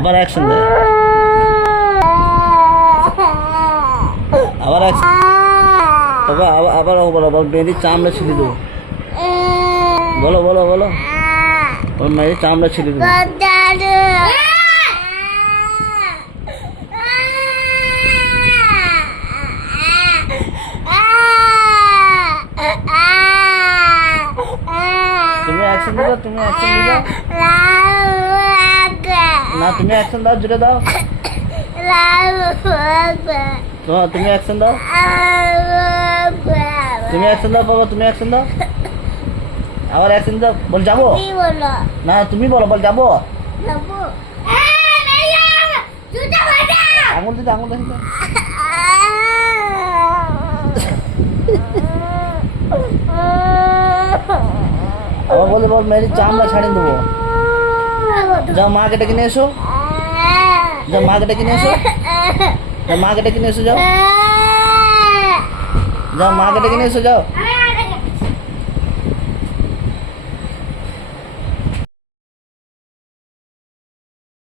আবার অ্যাকশন দে, আবার অ্যাকশন। তবে আবার আবার মেয়েদের চামড়া ছিঁড়ে দেবো। বলো বলো বলো, ওর মেয়েদের চামড়া ছিঁড়ে দেবো। তুমি অ্যাকশন দিবা, তুমি অ্যাকশন দিবা না, তুমি অ্যাকশন দাও, জুড়ে দাও। তুমি অ্যাকশন দাও, তুমি অ্যাকশন দাও বাবা, তুমি অ্যাকশন দাও। আবার অ্যাকশন দাও, বল যাবো না, তুমি বলো বল যাবো। আঙুল দিতে, আঙুল দিতে। আবার বলে বল মেয়ের চামড়া ছাড়িয়ে দেবো। যাও মাকে ডেকে নিয়ে এসো, যাও মাকে ডেকে নিয়ে এসো, যাও মাকে ডেকে নিয়ে এসো, যাও যাও মাকে ডেকে নিয়ে এসো, যাও।